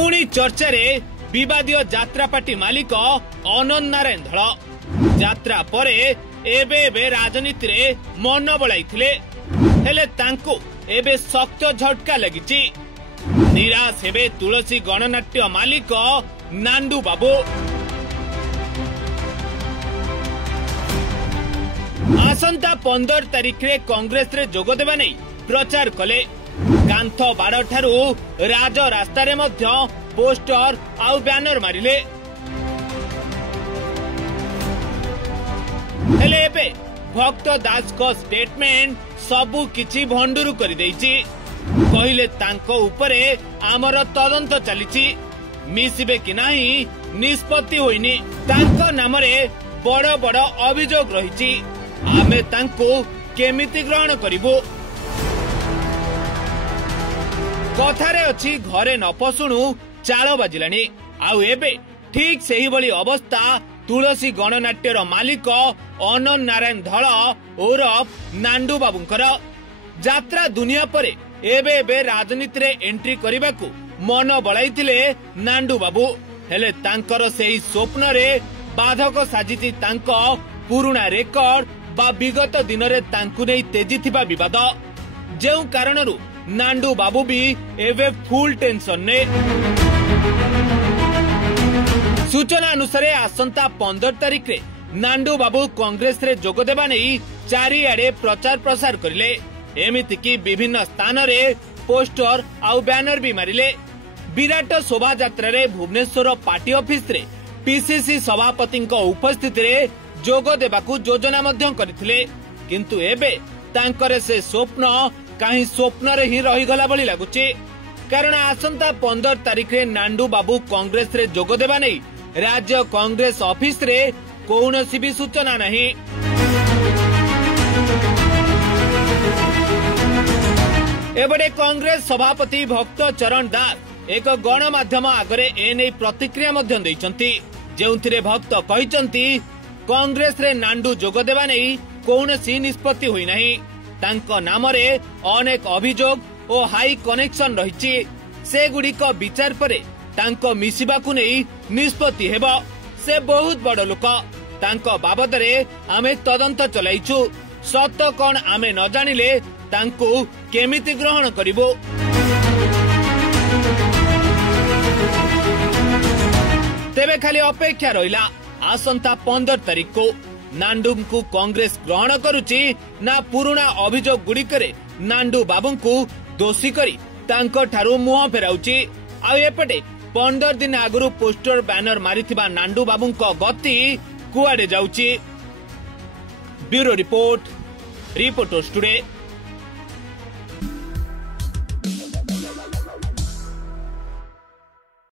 पुणी चर्चा रे विवादीय यात्रा पार्टी मालिक अनंत नारायण धल यात्रा परे एबे राजनीति रे मन बळाइथिले हेले तांको एबे सख्त झटका लगिछि। निराश हेबे तुलसी गणनाट्य मालिक नांडू बाबू। आसंता 15 तारिख रे कांग्रेस रे जोग देबा नै प्रचार कले। कांथ बाड़ ठारू राज रास्ता रे मध्य पोस्टर आउ बैनर मारिले। हेले एबे भक्त दास को स्टेटमेंट सबु किछि भंडुरु करि दैछि। कहिले तांको उपरे आमर तदंत चलिछि, मिसिबे कि नाही निष्पत्ति होइनी। तांको नामरे बड़ बड़ अभियोग रहिछि, आमे तांको केमिति ग्रहण करिबो। कथारे अछि घरे न पसुणु चाल बाजिलानी। आउ एबे ठीक सेही भली अवस्था तुलसी गणनाट्यर मालिक अनंत नारायण धल ओरफ नांडू बाबूंकर। यात्रा दुनिया परे एबे राजनीति रे एंट्री करिबाकू मन बळाइथिले नांडू बाबू। हेले तांकर सेही स्वप्न रे बाधक साजिति तांको पुरुणा रेकर्ड बा विगत दिन रे तांकू नै तेजिथिबा विवाद। जेउ कारणरू नांडू बाबू भी एबे फुल टेंशन ने। सूचना अनुसार आसंता 15 तारिख रे नांडू बाबू कांग्रेस रे जोग देबा नै चारिआडे प्रचार प्रसार करिले। एमिति की विभिन्न स्थान रे पोस्टर आउ बैनर भी मारिले। विराट शोभा यात्रा रे भुवनेश्वर पार्टी ऑफिस रे पीसीसी सभापति उपस्थिति रे जोग देबाकू योजना मध्य करथिले, किंतु एबे तांकरे से स्वप्न कहीं स्वप्न रे ही रहीगला भली लागुचे। कारण आसंता 15 तारिख रे नांडू बाबू कांग्रेस रे जोग देबा नै राज्य कांग्रेस ऑफिस रे कौनसी भी सूचना नहीं। एबडे कांग्रेस सभापति भक्त चरण दास एक गणमाध्यम आगरे एने प्रतिक्रिया मध्य दैछंती, जेउथिरे भक्त कहिसंती कांग्रेस रे नांडू जोग देबा नै कौनसी निष्पत्ति होई नाही। तांको नामरे अनेक अभियोग और हाई कनेक्शन रहिछि, से गुड़िक विचार परे तांको मिसिबाकू नै निष्पत्ति हेबो। से बहुत बड़ लोक, तांको बाबदरे आमे तदंत चलाइछु। सत कोन आमे न जानिले तांको केमिति ग्रहण करिबो। तेबे खाली अपेक्षा रहिला आसंता 15 तारिख को नांडू को कांग्रेस ग्रहण करुची ना पुराना अभियोग गुड़िकरे नांडू बाबू को दोषी करी तांको ठारू मुह फेराउची। आ एपटे 15 दिन आगु पोस्टर बैनर मारिथिबा नांडू बाबू को गति कुआडे जाउची। Bureau report, reporters today.